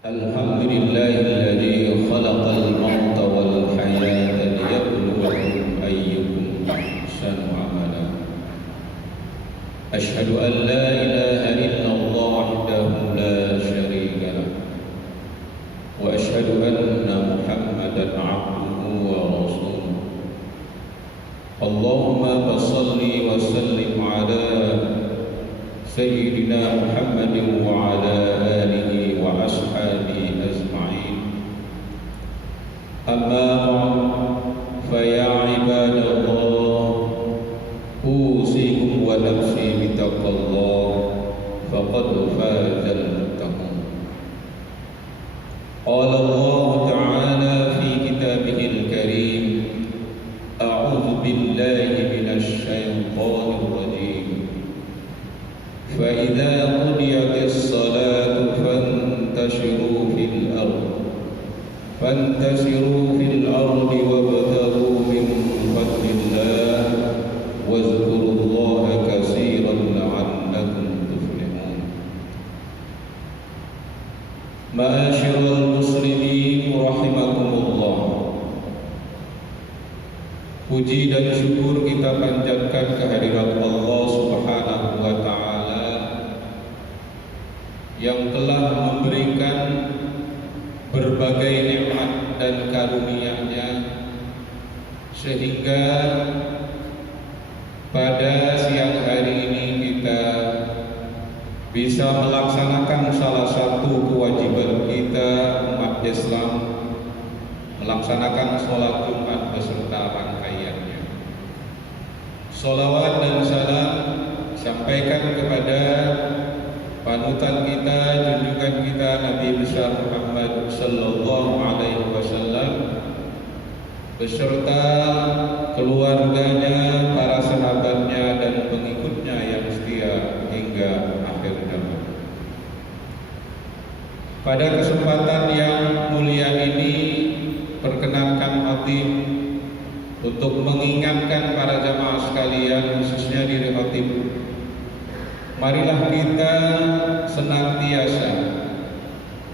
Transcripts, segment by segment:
الحمد لله الذي خلق الموت والحياة ليبلوكم أيكم أحسن عملا. أشهد أن لا إله إلا الله وحده لا شريك له، وأشهد أن محمدا عبده ورسوله. اللهم صل وسلم على سيدنا محمد وعلى آله وأصحابه أجمعين. أما بعد، فيا عباد الله، أوصيكم ونفسي بتقوى الله، فقد فاز المتقون. قال الله تعالى في كتابه الكريم: أعوذ بالله من الشيطان الرجيم. فإذا قضيت الصلاة فانتشروا في الأرض وابتغوا من فضل الله واذكروا الله كثيرا لعلكم تفلحون. معاشر المسلمين rahimakumullah. Puji dan syukur kita panjatkan kehadirat Allah Subhanahu wa Ta'ala yang telah memberikan berbagai nikmat dan karunia-Nya, sehingga pada siang hari ini kita bisa melaksanakan salah satu kewajiban kita umat Islam, melaksanakan sholat Jumat beserta rangkaiannya. Sholawat dan salam sampaikan kepada panutan kita, junjungan kita, Nabi besar Muhammad sallallahu alaihi wasallam beserta keluarganya, para sahabatnya dan pengikutnya yang setia hingga akhir zaman. Pada kesempatan yang mulia ini, perkenankan Khatib untuk mengingatkan para jamaah sekalian, khususnya diri Khatib, marilah kita senantiasa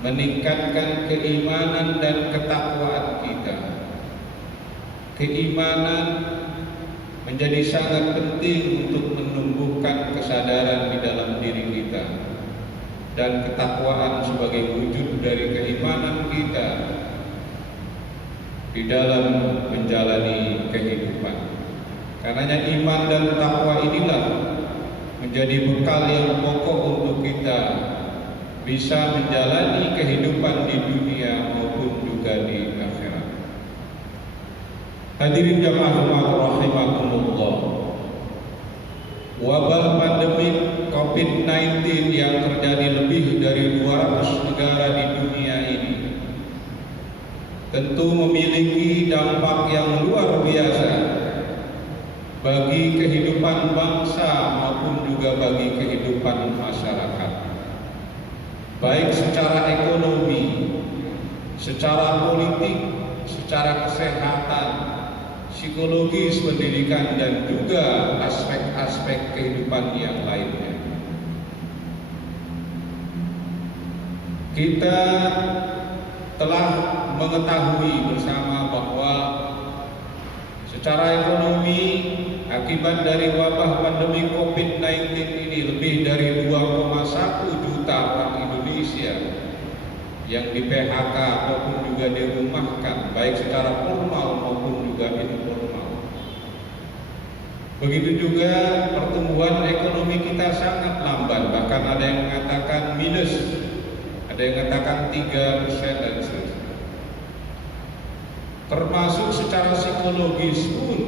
meningkatkan keimanan dan ketakwaan kita. Keimanan menjadi sangat penting untuk menumbuhkan kesadaran di dalam diri kita, dan ketakwaan sebagai wujud dari keimanan kita di dalam menjalani kehidupan. Karenanya iman dan takwa inilah menjadi bekal yang pokok untuk kita bisa menjalani kehidupan di dunia maupun juga di akhirat. Hadirin jamaah rahimakumullah, wabah pandemi COVID-19 yang terjadi lebih dari 200 negara di dunia ini tentu memiliki dampak yang luar biasa bagi kehidupan bangsa maupun juga bagi kehidupan masyarakat, baik secara ekonomi, secara politik, secara kesehatan, psikologis, pendidikan, dan juga aspek-aspek kehidupan yang lainnya. Kita telah mengetahui bersama bahwa secara ekonomi, akibat dari wabah pandemi COVID-19 ini, lebih dari 2,1 juta orang Indonesia yang di PHK ataupun juga dirumahkan, baik secara formal maupun juga informal. Begitu juga pertumbuhan ekonomi kita sangat lambat, bahkan ada yang mengatakan minus, ada yang mengatakan 3% dan seterusnya. Termasuk secara psikologis pun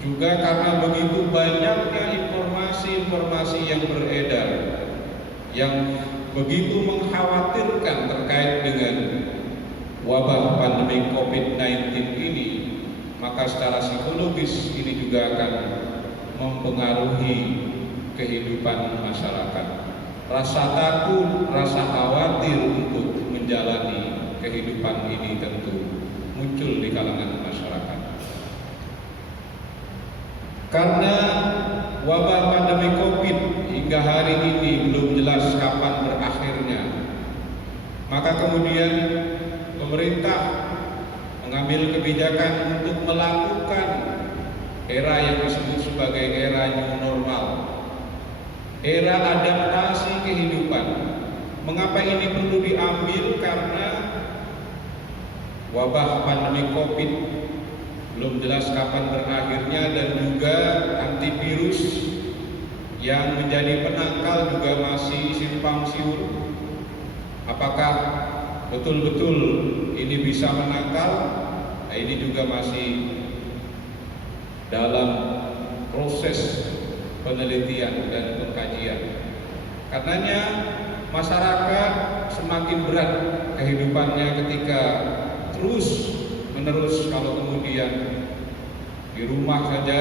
juga, karena begitu banyaknya informasi-informasi yang beredar yang begitu mengkhawatirkan terkait dengan wabah pandemi COVID-19 ini, maka secara psikologis ini juga akan mempengaruhi kehidupan masyarakat. Rasa takut, rasa khawatir untuk menjalani kehidupan ini tentu muncul di kalangan masyarakat. Karena wabah pandemi COVID hingga hari ini belum jelas kapan berakhirnya, Maka kemudian pemerintah mengambil kebijakan untuk melakukan era yang disebut sebagai era new normal, era adaptasi kehidupan. Mengapa ini perlu diambil? Karena wabah pandemi COVID belum jelas kapan berakhirnya, dan juga antivirus yang menjadi penangkal juga masih simpang siur. Apakah betul-betul ini bisa menangkal? Nah, ini juga masih dalam proses penelitian dan pengkajian. Karenanya masyarakat semakin berat kehidupannya ketika terus menerus kalau kemudian di rumah saja.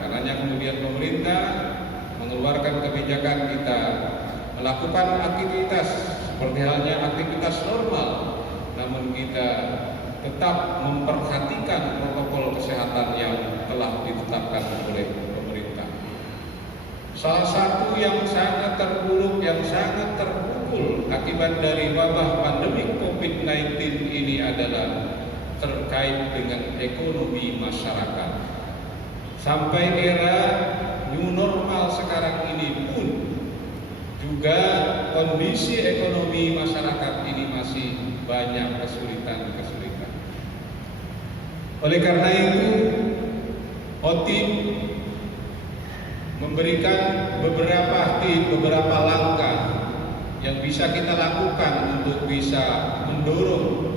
Karenanya kemudian pemerintah mengeluarkan kebijakan kita melakukan aktivitas seperti halnya aktivitas normal, namun kita tetap memperhatikan protokol kesehatan yang telah ditetapkan oleh pemerintah. Salah satu yang sangat terpuruk, yang sangat terpukul akibat dari wabah pandemi COVID-19 ini adalah terkait dengan ekonomi masyarakat. Sampai era new normal sekarang ini pun juga kondisi ekonomi masyarakat ini masih banyak kesulitan-kesulitan. Oleh karena itu, OTIM memberikan beberapa langkah yang bisa kita lakukan untuk bisa mendorong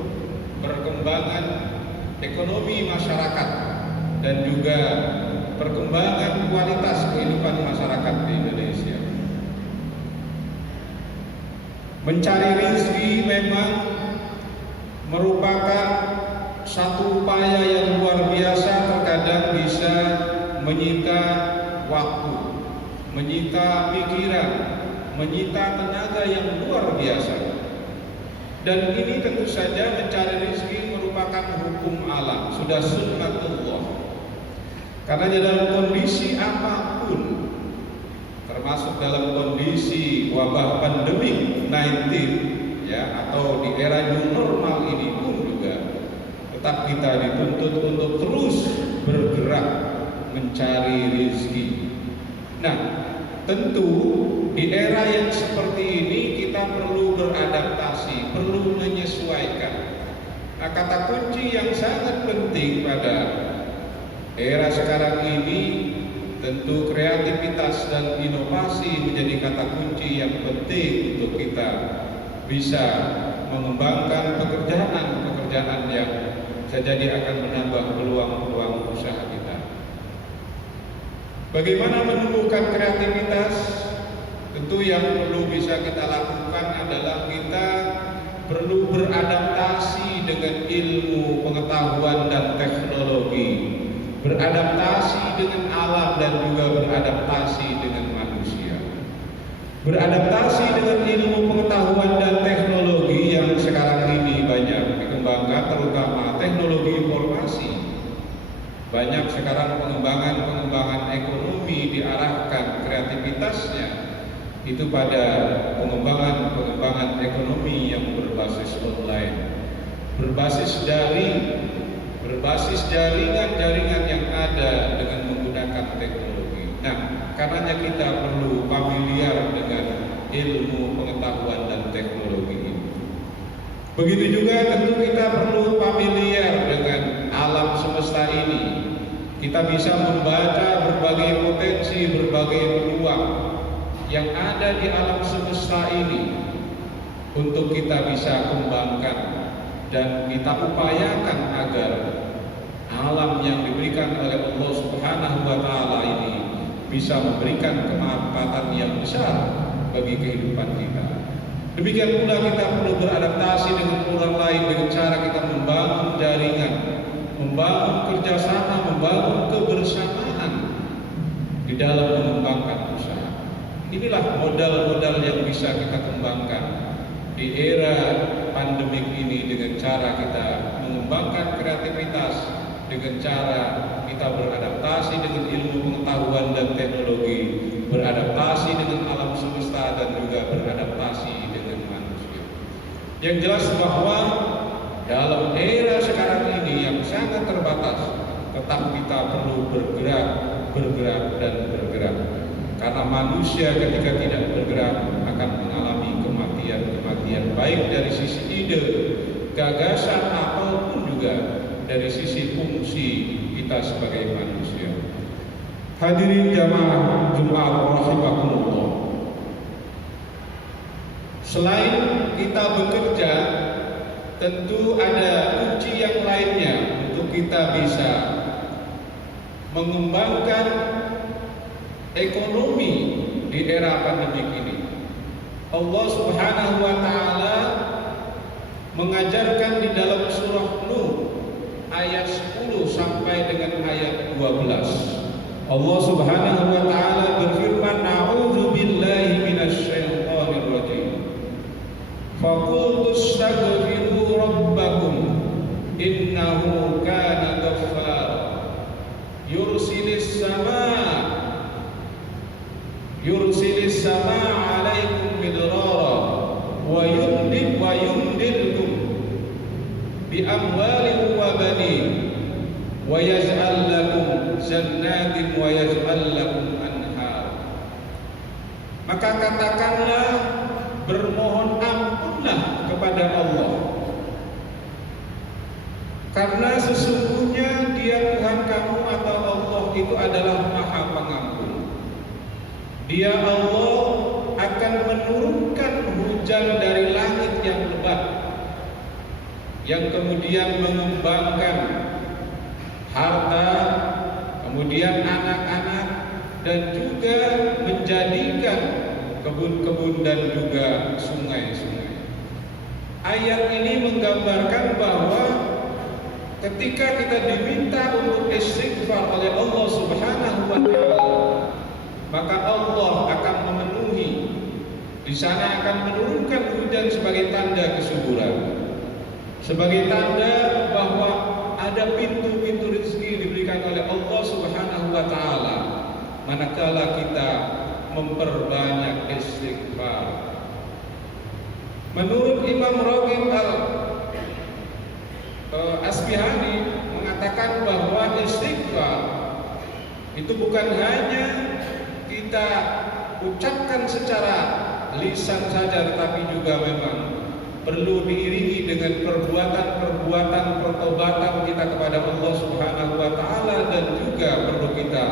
perkembangan ekonomi masyarakat dan juga perkembangan kualitas kehidupan masyarakat di Indonesia. Mencari rezeki memang merupakan satu upaya yang luar biasa, terkadang bisa menyita waktu, menyita pikiran, menyita tenaga yang luar biasa. Dan ini tentu saja mencari rezeki merupakan hukum alam, sudah sunnatullah. Karena dalam kondisi apapun, termasuk dalam kondisi wabah pandemi 19 ya, atau di era new normal ini pun juga tetap kita dituntut untuk terus bergerak mencari rezeki. Nah, tentu di era yang seperti ini kita perlu beradaptasi, perlu menyesuaikan. Nah, kata kunci yang sangat penting pada era sekarang ini tentu kreativitas dan inovasi menjadi kata kunci yang penting untuk kita bisa mengembangkan pekerjaan yang bisa jadi akan menambah peluang-peluang usaha kita. Bagaimana menumbuhkan kreativitas? Tentu yang perlu bisa kita lakukan adalah kita perlu beradaptasi dengan ilmu, pengetahuan, dan teknologi, beradaptasi dengan alam, dan juga beradaptasi dengan manusia. Beradaptasi dengan ilmu, pengetahuan, dan teknologi yang sekarang ini banyak dikembangkan, terutama teknologi informasi. Banyak sekarang pengembangan ekonomi diarahkan kreativitasnya itu pada pengembangan ekonomi yang berbasis online, berbasis daring, berbasis jaringan yang ada dengan menggunakan teknologi. Nah, karenanya kita perlu familiar dengan ilmu, pengetahuan, dan teknologi ini. Begitu juga tentu kita perlu familiar dengan alam semesta ini. Kita bisa membaca berbagai potensi, berbagai peluang yang ada di alam semesta ini untuk kita bisa kembangkan dan kita upayakan agar alam yang diberikan oleh Allah Subhanahu wa Ta'ala ini bisa memberikan kemanfaatan yang besar bagi kehidupan kita. Demikian pula kita perlu beradaptasi dengan orang lain dengan cara kita membangun jaringan, membangun kerjasama, membangun kebersamaan di dalam mengembangkan usaha. Inilah modal-modal yang bisa kita kembangkan di era pandemik ini dengan cara kita mengembangkan kreativitas, dengan cara kita beradaptasi dengan ilmu, pengetahuan, dan teknologi, beradaptasi dengan alam semesta, dan juga beradaptasi dengan manusia. Yang jelas bahwa dalam era sekarang ini yang sangat terbatas, tetap kita perlu bergerak, dan bergerak. Karena manusia ketika tidak bergerak akan mengalami kematian baik dari sisi ide, gagasan, ataupun juga dari sisi fungsi kita sebagai manusia. Hadirin jamaah Jumat rahimakumullah. Selain kita bekerja, tentu ada kunci yang lainnya untuk kita bisa mengembangkan ekonomi di era pandemi ini. Allah Subhanahu wa taala mengajarkan di dalam surah Nuh ayat 10 sampai dengan ayat 12. Allah Subhanahu wa taala berfirman, "A'udzu billahi minasyaitonir rajim. Faqultu astaghfiru rabbakum innahu kana ghaffara yursilis samaa 'alaikum midrara wa yumdidkum bi amwalin wa banin wa yaj'al lakum jannatin wa yaj'al lakum anhar." Maka katakanlah, bermohon ampunlah kepada Allah, karena sesungguhnya Dia Tuhan kamu atau Allah itu adalah Maha Pengampun. Dia Allah akan menurunkan hujan dari langit yang lebat, yang kemudian mengembangkan harta, kemudian anak-anak, dan juga menjadikan kebun-kebun dan juga sungai-sungai. Ayat ini menggambarkan bahwa ketika kita diminta untuk istighfar oleh Allah Subhanahu wa taala, maka Allah akan memenuhi. Di sana akan menurunkan hujan sebagai tanda kesuburan, sebagai tanda bahwa ada pintu-pintu rezeki diberikan oleh Allah Subhanahu wa taala manakala kita memperbanyak istighfar. Menurut Imam Raghib Asbihani mengatakan bahwa istighfar itu bukan hanya kita ucapkan secara lisan saja, tetapi juga memang perlu diiringi dengan perbuatan pertobatan kita kepada Allah Subhanahu wa taala, dan juga perlu kita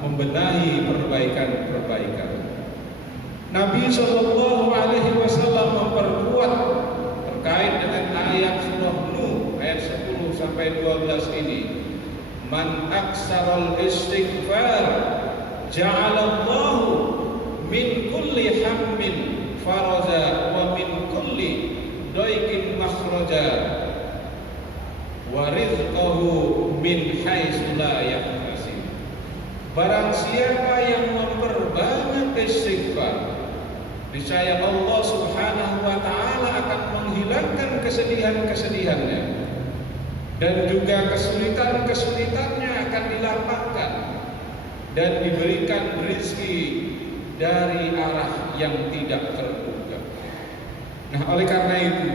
membenahi perbaikan. Nabi Shallallahu Alaihi Wasallam memperkuat terkait dengan ayat surah Nuh ayat 10 sampai 12 ini. Man aksarul istighfar ja'alallahu min kulli hammin faraja wa min kulli daikin makhraja wa rizqahu min haitsu la yahtasib. Barang siapa yang memperbanyak istighfar, niscaya Allah Subhanahu wa taala akan menghilangkan kesedihan-kesedihannya, dan juga kesulitan-kesulitannya akan dilapangkan dan diberikan rezeki dari arah yang tidak terduga. Nah, oleh karena itu,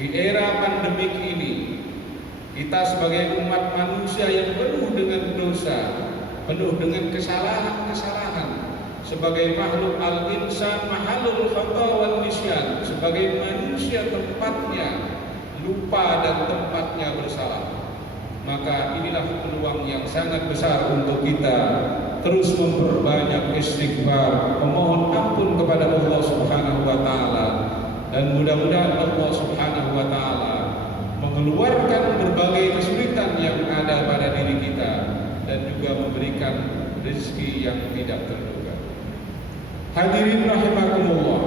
di era pandemik ini, kita sebagai umat manusia yang penuh dengan dosa, penuh dengan kesalahan-kesalahan, sebagai makhluk al-insan mahalul khata wan nisyan, sebagai manusia tempatnya lupa dan tempatnya bersalah, maka inilah peluang yang sangat besar untuk kita terus memperbanyak istighfar, memohon ampun kepada Allah Subhanahu wa taala, dan mudah-mudahan Allah Subhanahu wa taala mengeluarkan berbagai kesulitan yang ada pada diri kita dan juga memberikan rezeki yang tidak terduga. Hadirin rahimakumullah.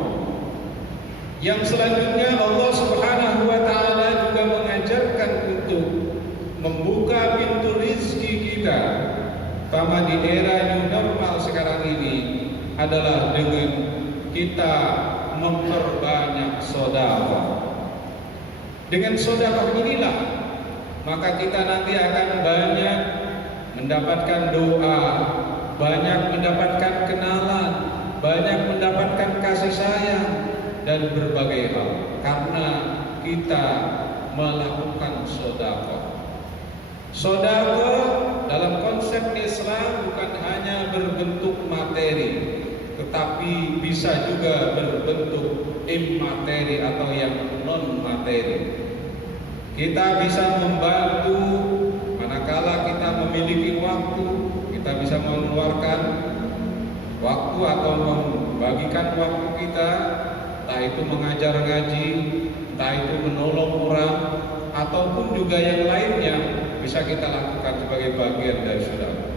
Yang selanjutnya, Allah Subhanahu wa taala juga mengajarkan untuk membuka pintu rezeki kita, terutama di era new normal sekarang ini, adalah dengan kita memperbanyak sedekah. Dengan sedekah inilah maka kita nanti akan banyak mendapatkan doa, banyak mendapatkan kenalan, banyak mendapatkan kasih sayang, dan berbagai hal. karena kita melakukan sedekah. Sedekah dalam konsep Islam bukan hanya berbentuk materi, tetapi bisa juga berbentuk immateri atau yang non materi. Kita bisa membantu manakala kita memiliki waktu, kita bisa mengeluarkan waktu atau membagikan waktu kita, entah itu mengajar ngaji, entah itu menolong orang, ataupun juga yang lainnya bisa kita lakukan sebagai bagian dari sedekah.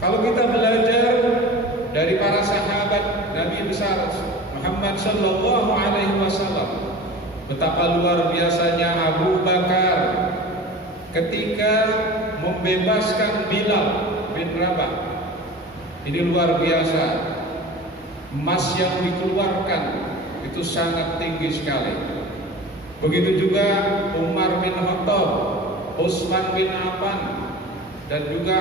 Kalau kita belajar dari para sahabat Nabi besar Muhammad sallallahu alaihi wasallam, betapa luar biasanya Abu Bakar ketika membebaskan Bilal bin Rabah. Ini luar biasa. Emas yang dikeluarkan itu sangat tinggi sekali. Begitu juga Umar bin Khattab, Utsman bin Affan, dan juga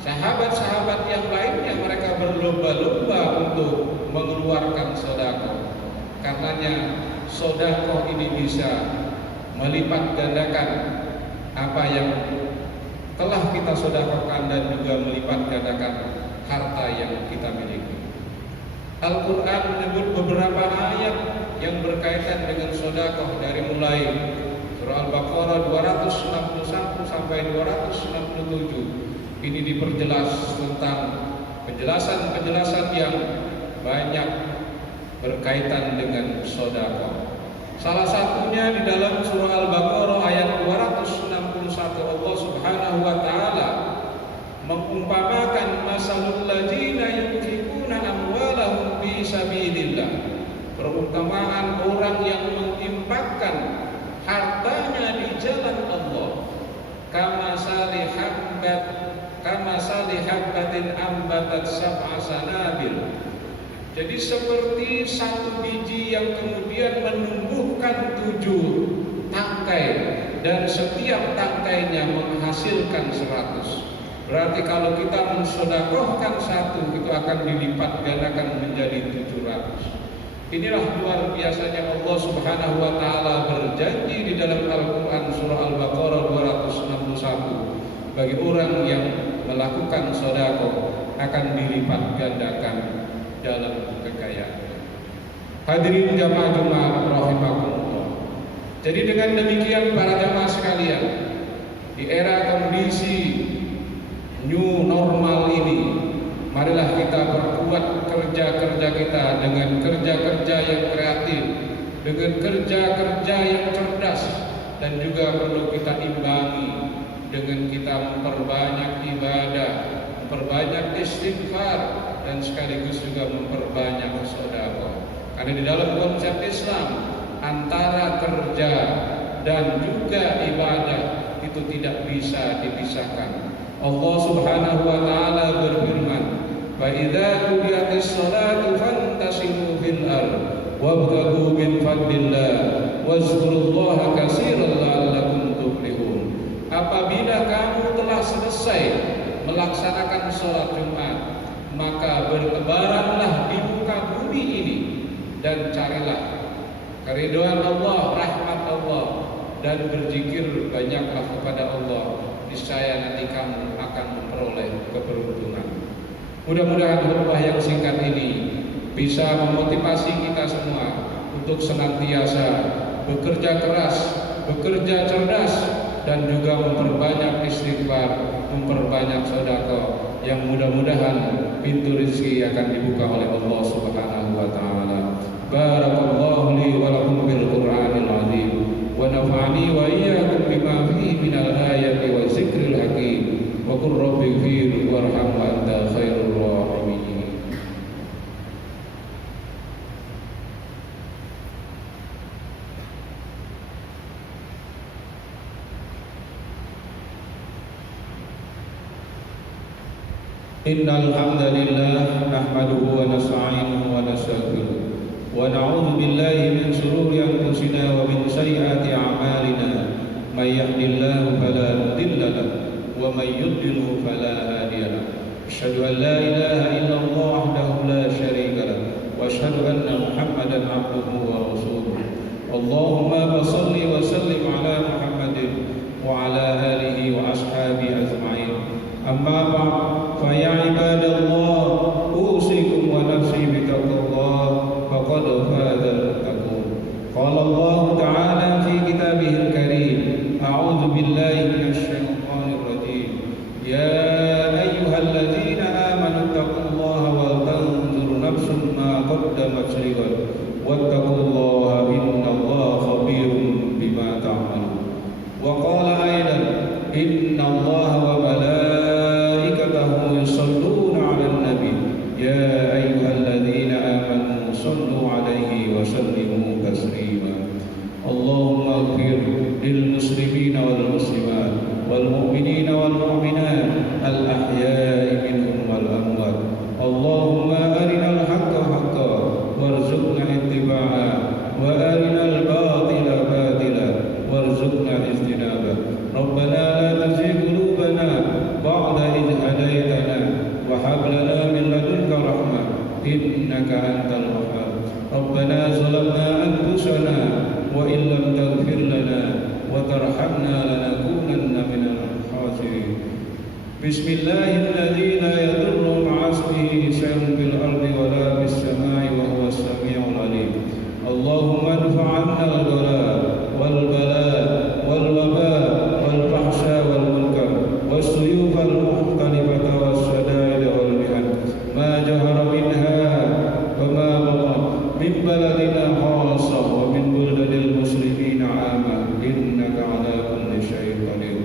sahabat-sahabat yang lainnya, mereka berlomba-lomba untuk mengeluarkan sedekah. Karenanya sedekah ini bisa melipat gandakan apa yang telah kita sedekahkan dan juga melipat gandakan harta yang kita miliki. Al-Quran menyebut beberapa ayat yang berkaitan dengan sedekah dari mulai surah Al-Baqarah 261 sampai 267. Ini diperjelas tentang penjelasan-penjelasan yang banyak berkaitan dengan sedekah. Salah satunya di dalam surah Al-Baqarah ayat 261, Allah Subhanahu wa taala mengumpamakan masalul ladzina yunfikuna amwalahum fi sabilillah. Perumpamaan orang yang menginfakkan hartanya di jalan Allah. Kama salihabbatin ambatat sab'a sanabil. Jadi seperti satu biji yang kemudian menumbuhkan 7 tangkai dan setiap tangkainya menghasilkan 100. Berarti kalau kita mensedekahkan 1 itu akan dilipat gandakan menjadi 700. Inilah luar biasanya Allah Subhanahu wa taala berjanji di dalam Al-Qur'an surah Al-Baqarah 261, bagi orang yang melakukan sedekah akan dilipat gandakan dalam kekayaan. Hadirin jamaah rahimakumullah. Jadi dengan demikian para jamaah sekalian, di era kondisi new normal ini, marilah kita perkuat kerja-kerja kita dengan kerja-kerja yang kreatif, dengan kerja-kerja yang cerdas, dan juga perlu kita imbangi dengan kita memperbanyak ibadah, memperbanyak istighfar, dan sekaligus juga memperbanyak sedekah. Karena di dalam konsep Islam, antara kerja dan juga ibadah itu tidak bisa dipisahkan. Allah Subhanahu wa taala berfirman, "Fa idza qudiyatis shalatu fantasiru fil ardh wabtaghu min fadlillah wazkurullaha katsiran la'allakum tuflihun." Apabila kamu telah selesai melaksanakan sholat Jumat, maka bertebaranlah di muka bumi ini dan carilah keridhaan Allah, rahmat Allah, dan berzikir banyaklah kepada Allah. Niscaya nanti kamu akan memperoleh keberuntungan. Mudah-mudahan khutbah yang singkat ini bisa memotivasi kita semua untuk senantiasa bekerja keras, bekerja cerdas, dan juga memperbanyak istighfar, memperbanyak sedekah, yang mudah-mudahan pintu rezeki akan dibuka oleh Allah Subhanahu wa taala. Barakallahu li wa lakum bil Qur'anil azim wa nafa'ani wa iyyakum bima fihi minal ayati wa zikril hakim wa qur rabbi ighfir warham wa anta khairur rahimin. Innal hamdalillah nahmaduhu wa nasta'inuhu wa nastaghfiruh wa na'udzu billahi min shururi anfusina wa min sayyiati a'malina. May yahdihillahu fala mudilla lahu wa may yudlil fala hadiya lahu. Asyhadu an la ilaha illallah wahdahu la syarika lahu wa asyhadu anna Muhammadan abduhu wa rasuluh. اللهم صل وسلم على محمد وعلى آله وأصحابه أجمعين. أما بعد فيا عباد الله أوصيكم ونفسي بتقوى الله فقد فاز المتقون. قال الله تعالى في كتابه الكريم: أعوذ بالله من الشيطان الرجيم. يا أيها الذين آمنوا اتقوا الله ولتنظر نفس ما قدمت لغد واتقوا الله إن الله خبير بما تعملون. وقال أيضا: إن الله وملائكته يصلون على النبي يا أيها الذين آمنوا صلوا عليه وسلموا تسليما. اللهم اغفر للمسلمين والمسلمات والمؤمنين والمؤمنات الأحياء منهم والأموات. اللهم أرنا الحق حقا وارزقنا اتباعه وأرنا الباطل باطلا وارزقنا اجتنابه. ربنا لا تزغ قلوبنا بعد إذ هديتنا وهب لنا من لدنك رحمة إنك أنت الوهاب. ربنا ظلمنا أنفسنا وإن لم تغفر لنا وترحمنا لنكونن من الخاسرين. بسم الله الذي لا يضر مع اسمه شيء في الأرض ولا في السماء وهو السميع العليم. اللهم ادفع عنا الغلاء والبلاء والوباء والفحشاء والمنكر والسيوف المختلفة والشدائد والمحن ما جهر منها وما بطن من بلدنا خاصة ومن بلدان المسلمين عامة إنك على كل شيء قدير.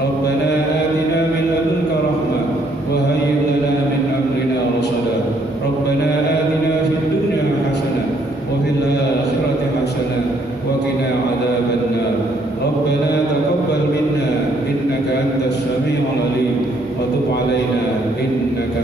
ربنا آتنا من لدنك رحمة وهيئ لنا من أمرنا رشدا. ربنا آتنا في الدنيا حسنة وفي الآخرة حسنة وقنا عذاب النار. ربنا تقبل منا إنك أنت السميع العليم وتب علينا إنك